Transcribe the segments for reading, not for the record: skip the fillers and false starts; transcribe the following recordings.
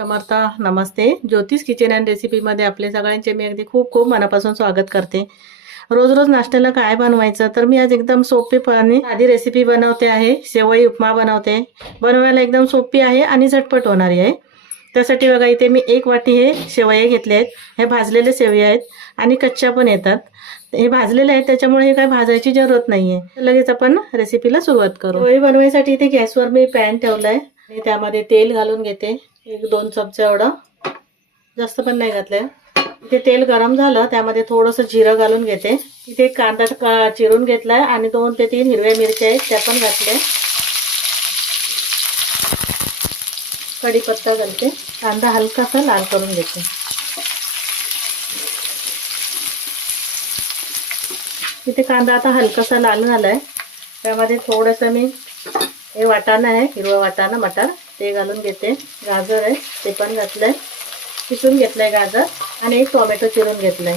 समर्थ नमस्ते. ज्योतिष kitchen and रेसिपीमध्ये आपले सगळ्यांचे मी अगदी खूप खूप मनापासून स्वागत करते. रोज रोज नाश्त्याला काय बनवायचं, तर मी आज एकदम सोपेपणे साधी रेसिपी बनवते आहे. शेवई उपमा बनवते. बनवायला एकदम सोपी आहे आणि झटपट होणारी आहे. त्यासाठी बघा इथे मी 1 वाटी हे शेवया घेतले आहेत. हे भाजलेले शेवया आहेत आणि कच्च्या पण येतात. हे भाजलेले आहेत त्याच्यामुळे हे काय भाजायची जरूरत नाहीये. लगेच आपण रेसिपीला सुरुवात करू. शेवई बनवायसाठी इथे गॅसवर मी पॅन ठेवलाय आणि त्यामध्ये तेल घालून घेते. 1-2 चमचे एवढं, जास्त पण नाही घातलंय. इथे तेल गरम झालं त्यामध्ये थोडंसं जिरं घालून घेते. इथे कांदा चिरून घेतलाय आणि 2 ते 3 हिरव्या मिरच्या आहेत त्या पण घातल्या. कढीपत्ता घालते. कांदा हलकासा लाल करून घेते. इथे कांदा आता हलकासा लाल झालाय. त्यामध्ये थोडंसं मी हे वाटाणा आहे, हिरवा वाटाणा मटार, ते घालून घेते. गाजर आहे ते पण घातलंय. किसून घेतलंय गाजर आणि 1 टोमॅटो चिरून घेतलाय.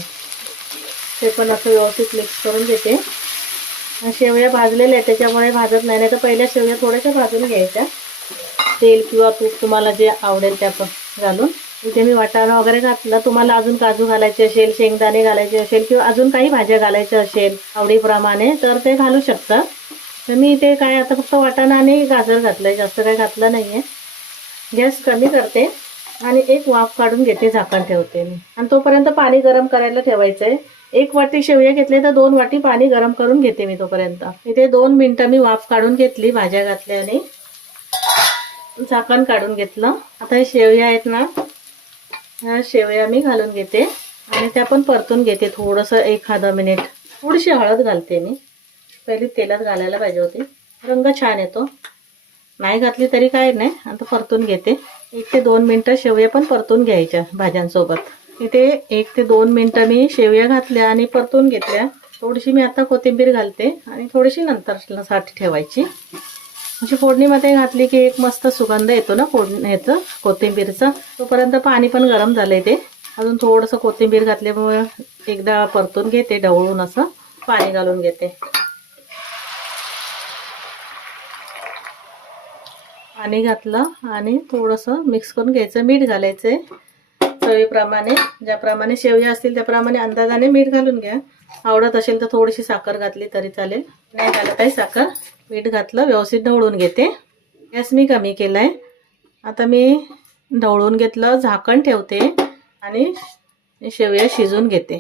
ते पण असं व्यवस्थित मिक्स करून घेते. शेवया भाजलेल्या आहेत त्याच्यामुळे भाजत नाही, तर पहिल्या शेवया थोड्याशा भाजून घ्यायच्या. तेल किंवा तूप तुम्हाला जे आवडेल त्या घालून. इथे मी वाटाणा वगैरे घातलं. तुम्हाला अजून काजू घालायचे असेल, शेंगदाणे घालायचे असेल किंवा अजून काही भाज्या घालायच्या असेल आवडीप्रमाणे तर ते घालू शकता. तर मी इथे काय आता फक्त वाटाणा आणि गाजर घातलंय, जास्त काही घातलं नाहीये. गॅस कमी करते आणि 1 वाफ काढून घेते, झाकण ठेवते मी. आणि तोपर्यंत पाणी गरम करायला ठेवायचंय. 1 वाटी शेवया घेतले तर 2 वाटी पाणी गरम करून घेते मी तोपर्यंत. इथे 2 मिनिटं मी वाफ काढून घेतली भाज्या घातल्याने. झाकण काढून घेतलं. आता हे शेवया आहेत ना, ह्या शेवया मी घालून घेते आणि त्या पण परतून घेते थोडंसं 1 मिनिट. थोडीशी हळद घालते मी. पहिली तेलात घालायला पाहिजे होती, रंग छान येतो. नाही घातली तरी काय नाही. आता परतून घेते. 1 ते 2 मिनिटं शेवया पण परतून घ्यायच्या भाज्यांसोबत. इथे 1 ते 2 मिनिटं मी शेवया घातल्या आणि परतून घेतल्या. थोडीशी मी आता कोथिंबीर घालते आणि थोडीशी नंतरसाठी ठेवायची. अशी फोडणीमध्ये घातली की एक मस्त सुगंध येतो ना ह्याचं कोथिंबीरचं. तोपर्यंत पाणी पण गरम झालंय. ते अजून थोडंसं कोथिंबीर घातल्यामुळे एकदा परतून घेते. ढवळून असं पाणी घालून घेते. पाणी घातलं आणि थोडंसं मिक्स करून घ्यायचं. मीठ घालायचंय चवीप्रमाणे. ज्याप्रमाणे शेवया असतील त्याप्रमाणे अंदाजाने मीठ घालून घ्या. आवडत असेल तर थोडीशी साखर घातली तरी चालेल. नाही घालत आहे साखर. मीठ घातलं, व्यवस्थित ढवळून घेते. गॅस मी कमी केलाय. आता मी ढवळून घेतलं, झाकण ठेवते आणि शेवया शिजून घेते.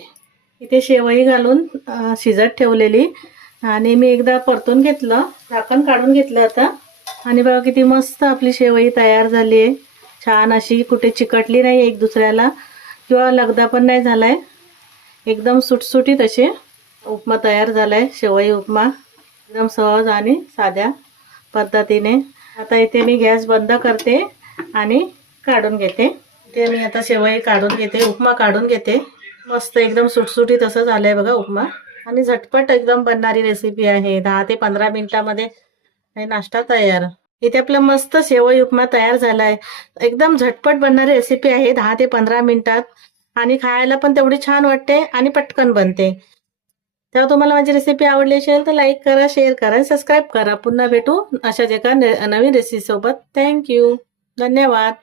इथे शेवई घालून शिजत ठेवलेली आणि मी एकदा परतून घेतलं, झाकण काढून घेतलं आता. आणि बघा किती मस्त आपली शेवई तयार झाली आहे. छान अशी, कुठे चिकटली नाही एक दुसऱ्याला किंवा लगदा पण नाही झालाय. एकदम सुटसुटीत असे उपमा तयार झालाय. शेवई उपमा एकदम सहज आणि साध्या पद्धतीने. आता इथे मी गॅस बंद करते आणि काढून घेते. इथे मी आता शेवई काढून घेते, उपमा काढून घेते. मस्त एकदम सुटसुटीत असं झालंय बघा उपमा. आणि झटपट एकदम बनणारी रेसिपी आहे. 10 ते 15 मिनिटामध्ये हे नाश्ता तयार. इथे आपला मस्त शेवई उपमा तयार झालाय. एकदम झटपट बनणारी रेसिपी आहे, 10 ते 15 मिनिटात. आणि खायला पण तेवढी छान वाटते आणि पटकन बनते. तेव्हा तुम्हाला माझी रेसिपी आवडली असेल तर लाईक करा, शेअर करा, सबस्क्राईब करा. पुन्हा भेटू अशाच एका नवीन रेसिपी सोबत. थँक्यू. धन्यवाद.